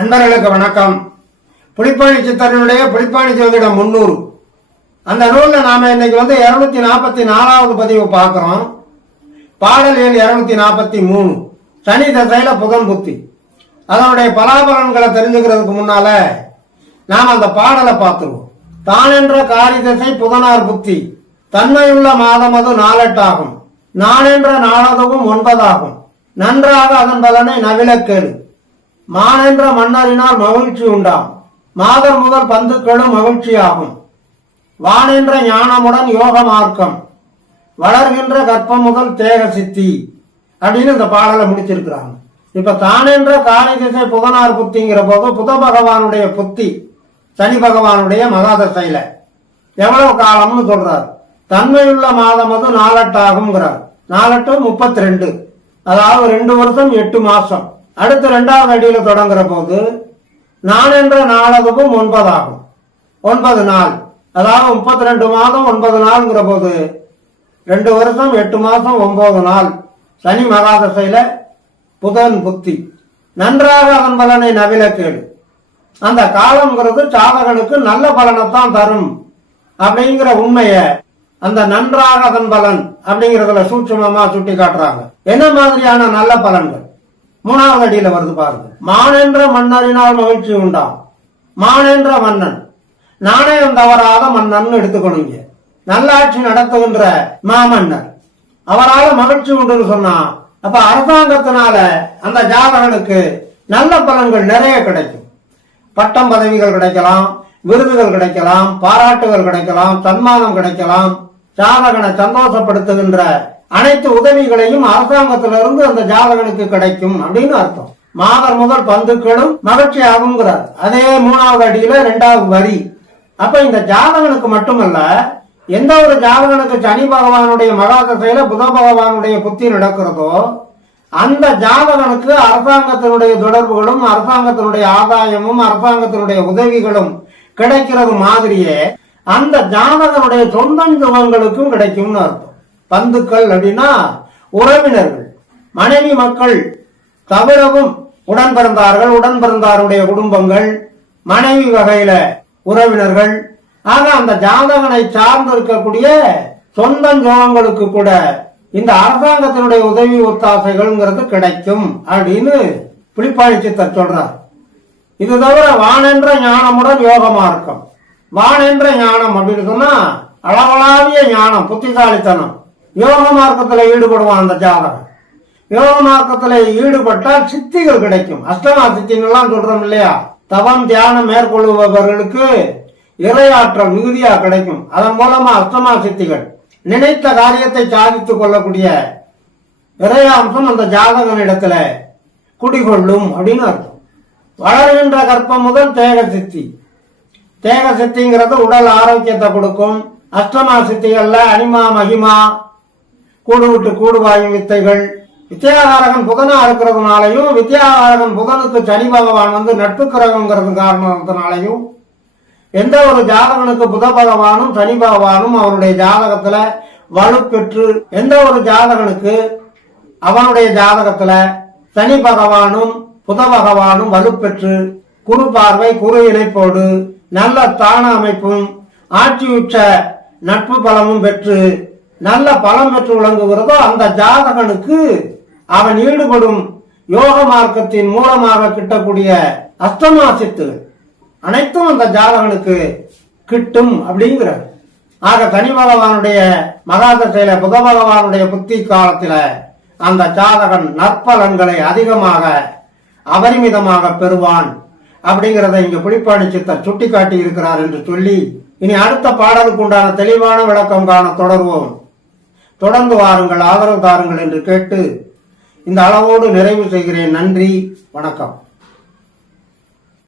அன்பர்களுக்கு வணக்கம். புலிப்பாணி சித்தனுடைய புலிப்பாணி ஜோதிடம் 300 அந்த நூல்ல நாம இன்னைக்கு 244வது பதிவு பார்க்கிறோம். பாடல் எண் 243 சனி தசையில புதன் புத்தி. அதனுடைய பலாபலன்களை தெரிஞ்சுக்கிறதுக்கு முன்னால நாம் அந்த பாடலை பார்த்துருவோம். தான் என்ற காரி தசை புதனார் புத்தி, தன்மையுள்ள மாதம் அது 4 ஆகும். நான் என்ற நாளதுவும் 9 ஆகும். நன்றாக அதன் பலனை நவிலக்கேடு. மானென்ற மன்னரினால் மகிழ்ச்சி உண்டாம். மாதர் முதல் பந்துக்களும் மகிழ்ச்சியாகும். வானென்ற ஞானமுடன் யோக மார்க்கம், வளர்கின்ற கற்பம் முதல் தேக சித்தி அப்படின்னு இந்த பாடலை முடிச்சிருக்கிறாங்க. இப்ப தானென்ற காலை திசை புதனார் புத்திங்கிற போது புத பகவானுடைய புத்தி சனி பகவானுடைய மகாதசையில எவ்வளவு காலம்னு சொல்றார். தன்மையுள்ள மாதம் அது 4 ஆகுங்கிறார். 4 32, அதாவது 2 வருஷம் 8 மாசம். அடுத்து 2வது அடியில தொடங்குற போது நான் என்ற நாளதுவும் 9 ஆகும். 9 நாள், அதாவது 32 மாதம் 9 நாள்ங்கிற போது 2 வருஷம் 8 மாசம் 9 நாள் சனி மகாதசையில புதன் புத்தி. நன்றாக அதன் பலனை நவிலக்கேடு. அந்த காலம்ங்கிறது சாதகனுக்கு நல்ல பலனைத்தான் தரும் அப்படிங்கிற உண்மைய அந்த நன்றாக அதன் பலன் அப்படிங்கறதுல சூட்சுமமா சுட்டி காட்டுறாங்க. என்ன மாதிரியான நல்ல பலன்கள் 3வது அடியில வருது பாருங்க. மானென்ற மன்னரினால் மகிழ்ச்சி உண்டாம். மானென்ற மன்னன் நாணயம் தவறாத மன்னன் எடுத்துக்கணுங்க. நல்லாட்சி நடத்துகின்ற மாமன்னர், அவரால் மகிழ்ச்சி உண்டுன்னு சொன்னா அப்ப அரசாங்கத்தினால அந்த ஜாதகனுக்கு நல்ல பலன்கள் நிறைய கிடைக்கும். பட்டம் பதவிகள் கிடைக்கலாம், விருதுகள் கிடைக்கலாம், பாராட்டுகள் கிடைக்கலாம், சன்மானம் கிடைக்கலாம். ஜாதகனை சந்தோஷப்படுத்துகின்ற அனைத்து உதவிகளையும் அரசாங்கத்திலிருந்து அந்த ஜாதகனுக்கு கிடைக்கும் அப்படின்னு அர்த்தம். மாதர் முதல் பந்துக்களும் மகிழ்ச்சி ஆகுங்கிறார். அதே 3வது அடியில 2வது வரி. அப்ப இந்த ஜாதகனுக்கு மட்டுமல்ல, எந்த ஒரு ஜாதகனுக்கு சனி பகவானுடைய மகாதசையில புத பகவானுடைய புத்தி நடக்கிறதோ அந்த ஜாதகனுக்கு அரசாங்கத்தினுடைய தொடர்புகளும் அரசாங்கத்தினுடைய ஆதாயமும் அரசாங்கத்தினுடைய உதவிகளும் கிடைக்கிறது மாதிரியே அந்த ஜாதகனுடைய சொந்தம் சுகங்களுக்கும் கிடைக்கும்னு அர்த்தம். பந்துக்கள் அப்படின்னா உறவினர்கள், மனைவி மக்கள் தவிரவும் உடன் பிறந்தார்கள், உடன் பிறந்தாருடைய குடும்பங்கள், மனைவி வகையில உறவினர்கள், ஆக அந்த ஜாதகனை சார்ந்து இருக்கக்கூடிய சொந்த ஜோகங்களுக்கு கூட இந்த அரசாங்கத்தினுடைய உதவி ஒத்தாசைகள்ங்கிறது கிடைக்கும் அப்படின்னு புலிப்பாணி சித்தர் சொல்றார். இது தவிர வானென்ற ஞானமுடன் யோக மார்க்கம். வானென்ற ஞானம் அப்படின்னு சொன்னா அளவளாவிய ஞானம், புத்திசாலித்தனம். யோக மார்க்கத்துல ஈடுபடுவான் அந்த ஜாதகம். யோக மார்க்கத்துல ஈடுபட்டால் சித்திகள் கிடைக்கும். அஷ்டமா சித்திகள்லாம் சொல்றோம் இல்லையா, தவம் தியானம் மேற்கொள்பவர்களுக்கு இறையாற்றல் மிகுதியா கிடைக்கும். அதன் மூலமா அஷ்டமா சித்திகள், நினைத்த காரியத்தை சாதித்துக் கொள்ளக்கூடிய இறையாம்சம் அந்த ஜாதகனிடத்துல குடிகொள்ளும் அப்படின்னு அர்த்தம். வளர்கின்ற கற்பம் முதல் தேக சித்தி. தேக சித்திங்கிறது உடல் ஆரோக்கியத்தை கொடுக்கும். அஷ்டமா சித்திகள்ல அனிமா மகிமா, கூடு விட்டு கூடுவாயும் வித்தைகள். வித்யாகாரகன் புதனா இருக்கிறதுனாலையும் வித்யாகாரகன் புதனுக்கு சனி பகவான் நட்பு கிரகங்கிறது காரணத்தினாலையும் எந்த ஒரு ஜாதகனுக்கு புத பகவானும் சனி பகவானும் அவனுடைய ஜாதகத்துல வலுப்பெற்று, எந்த ஒரு ஜாதகனுக்கு அவனுடைய ஜாதகத்துல சனி பகவானும் புத பகவானும் வலுப்பெற்று குரு பார்வை குரு இணைப்போடு நல்ல தான அமைப்பும் ஆட்சி உச்ச நட்பு பலமும் பெற்று நல்ல பலம் பெற்று விளங்குகிறதோ அந்த ஜாதகனுக்கு அவன் ஈடுபடும் யோக மார்க்கத்தின் மூலமாக கிட்டக்கூடிய அஷ்டமா சித்துகள் அனைத்தும் அந்த ஜாதகனுக்கு கிட்டும் அப்படிங்கிறார். ஆக சனி பகவானுடைய மகாதசையில புத பகவானுடைய புத்தி காலத்தில அந்த ஜாதகன் நற்பலன்களை அதிகமாக அபரிமிதமாக பெறுவான் அப்படிங்கிறத இங்க புலிப்பாணி சித்தர் சுட்டி காட்டி இருக்கிறார் என்று சொல்லி, இனி அடுத்த பாடலுக்கு உண்டான தெளிவான விளக்கம் காண தொடர்வோம். தொடர்ந்து வாருங்கள், ஆதரவு தாருங்கள் என்று கேட்டு இந்த அளவோடு நிறைவு செய்கிறேன். நன்றி, வணக்கம்.